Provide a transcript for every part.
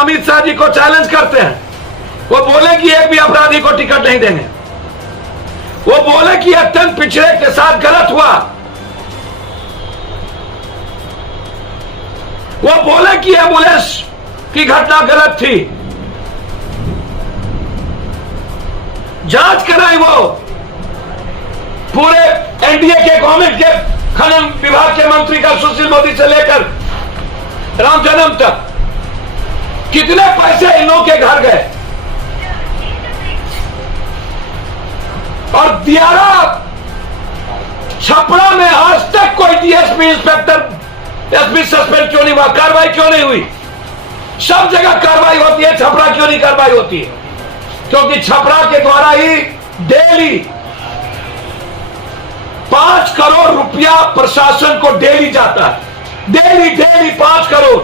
अमित शाह जी को चैलेंज करते हैं, वो बोले कि एक भी अपराधी को टिकट नहीं देंगे, वो बोले कि अत्यंत पिछड़े के साथ गलत हुआ, वो बोले कि एम्बुलेंस की घटना गलत थी, जांच कराई वो पूरे एनडीए के गवर्नमेंट के खनन विभाग के मंत्री का सुशील मोदी से लेकर राम जन्म तक कितने पैसे इन लोगों के घर गए। और दियारा छपरा में आज तक कोई डीएसपी इंस्पेक्टर एसपी सस्पेंड क्यों नहीं हुआ, कार्रवाई क्यों नहीं हुई? सब जगह कार्रवाई होती है, छपरा क्यों नहीं कार्रवाई होती है? क्योंकि छपरा के द्वारा ही डेली 5 करोड़ रुपया प्रशासन को डेली जाता है, डेली 5 करोड़।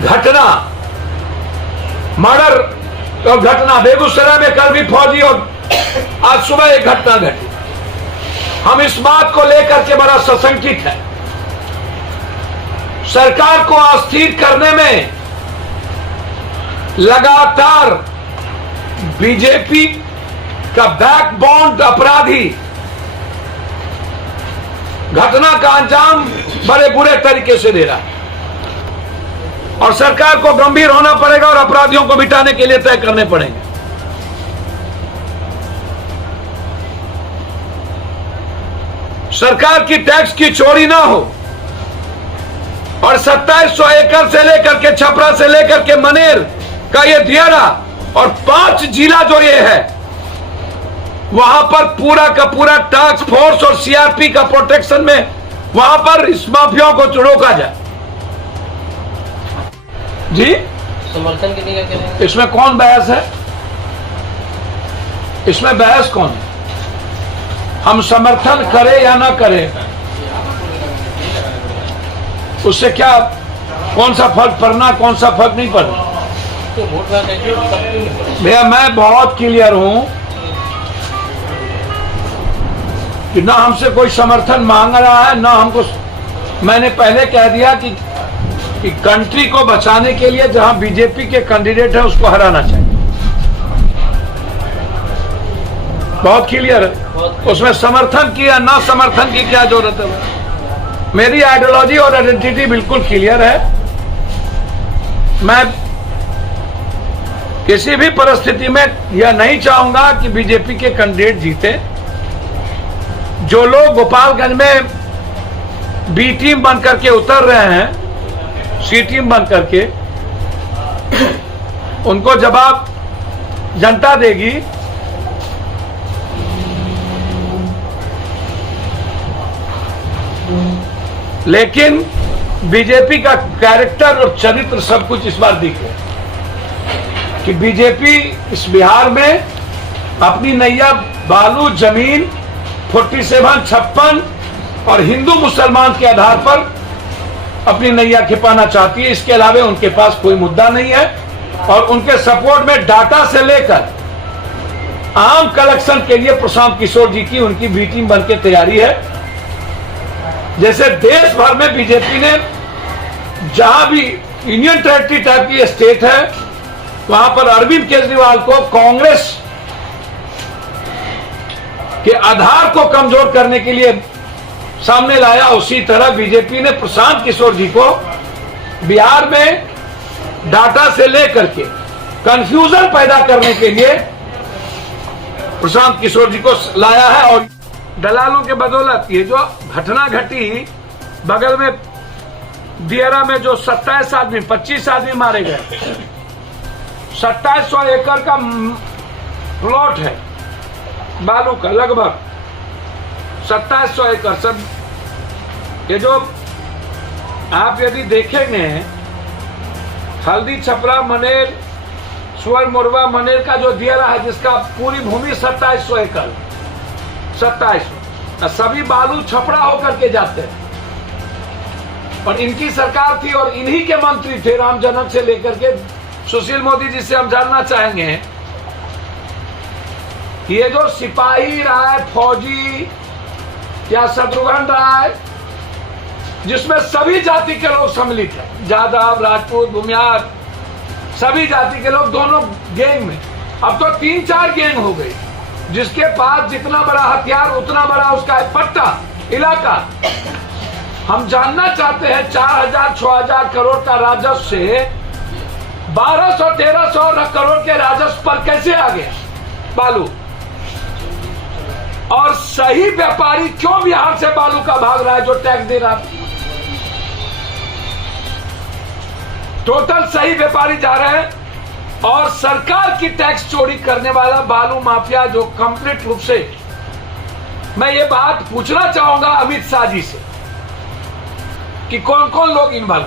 घटना मर्डर तो घटना बेगूसराय में कल भी फौजी और आज सुबह एक घटना घटी। हम इस बात को लेकर के बड़ा सशंकित है। सरकार को अस्थिर करने में लगातार बीजेपी का बैकबोन अपराधी घटना का अंजाम बड़े बुरे तरीके से दे रहा है और सरकार को गंभीर होना पड़ेगा और अपराधियों को मिटाने के लिए तय करने पड़ेंगे। सरकार की टैक्स की चोरी ना हो और 2700 एकड़ से लेकर के छपरा से लेकर के मनेर का ये दियारा और 5 जिला जो ये है वहां पर पूरा का पूरा टास्क फोर्स और सीआरपी का प्रोटेक्शन में वहां पर इस माफियाओं को रोका जाए। जी समर्थन के लिए क्या करेंगे? इसमें कौन बहस है? इसमें बहस कौन है? हम समर्थन करें या ना करें उससे क्या, कौन सा फर्क पड़ना, कौन सा फर्क नहीं पड़ना। भैया मैं बहुत क्लियर हूं कि ना हमसे कोई समर्थन मांग रहा है ना हमको। मैंने पहले कह दिया कि कंट्री को बचाने के लिए जहां बीजेपी के कैंडिडेट है उसको हराना चाहिए। बहुत क्लियर है, उसमें समर्थन की या ना समर्थन की क्या जरूरत है। मेरी आइडियोलॉजी और आइडेंटिटी बिल्कुल क्लियर है। मैं किसी भी परिस्थिति में यह नहीं चाहूंगा कि बीजेपी के कैंडिडेट जीते। जो लोग गोपालगंज में बी टीम बनकर के उतर रहे हैं, सी टीम बन करके, उनको जवाब जनता देगी। लेकिन बीजेपी का कैरेक्टर और चरित्र सब कुछ इस बार दिखे कि बीजेपी इस बिहार में अपनी नैया बालू जमीन 47-56 और हिंदू मुसलमान के आधार पर अपनी नैया खिपाना चाहती है। इसके अलावा उनके पास कोई मुद्दा नहीं है और उनके सपोर्ट में डाटा से लेकर आम कलेक्शन के लिए प्रशांत किशोर जी की उनकी बी टीम बन के तैयारी है। जैसे देश भर में बीजेपी ने जहां भी यूनियन टेरिटरी टाइप की स्टेट है वहां पर अरविंद केजरीवाल को कांग्रेस के आधार को कमजोर करने के लिए सामने लाया, उसी तरह बीजेपी ने प्रशांत किशोर जी को बिहार में डाटा से लेकर के कंफ्यूजन पैदा करने के लिए प्रशांत किशोर जी को लाया है। और दलालों के बदौलत ये जो घटना घटी बगल में दियारा में जो 27 आदमी 25 आदमी मारे गए, 2700 एकड़ का प्लॉट है बालू का, लगभग 2700 एकड़। सब ये जो आप यदि देखेंगे हल्दी छपरा मनेर सुअर मोरवा मनेर का जो दियारा है जिसका पूरी भूमि 2700 एकड़, 2700, सभी बालू छपरा होकर के जाते हैं और इनकी सरकार थी और इन्हीं के मंत्री थे राम जन्म से लेकर के सुशील मोदी जी से हम जानना चाहेंगे ये जो सिपाही रहा है, फौजी क्या शत्रुघ्न रहा है, जिसमें सभी जाति के लोग सम्मिलित हैं, यादव, राजपूत, भूमियार, सभी जाति के लोग दोनों गैंग में। अब तो 3-4 गैंग हो गई, जिसके पास जितना बड़ा हथियार उतना बड़ा उसका पट्टा इलाका। हम जानना चाहते हैं 4,000-6,000 करोड़ का राजस्व से 1,200-1,300 करोड़ के राजस्व पर कैसे आ गया बालू? और सही व्यापारी क्यों बिहार से बालू का भाग रहा है, जो टैक्स दे रहा है? टोटल सही व्यापारी जा रहे हैं और सरकार की टैक्स चोरी करने वाला बालू माफिया, जो कंप्लीट रूप से, मैं ये बात पूछना चाहूंगा अमित शाह जी से कि कौन कौन लोग इन्वॉल्व,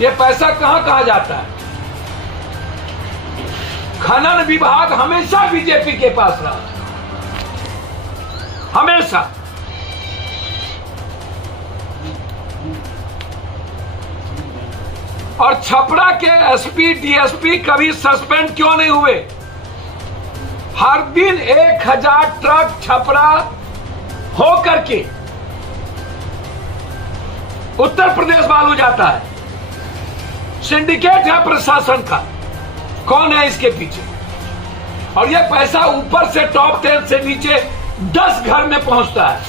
ये पैसा कहां कहां जाता है? खनन विभाग हमेशा बीजेपी के पास रहा, हमेशा। और छपरा के एसपी, डीएसपी कभी सस्पेंड क्यों नहीं हुए? हर दिन 1,000 ट्रक छपरा होकर के उत्तर प्रदेश बालू जाता है। सिंडिकेट है प्रशासन का, कौन है इसके पीछे? और यह पैसा ऊपर से टॉप 10 से नीचे 10 घर में पहुंचता है।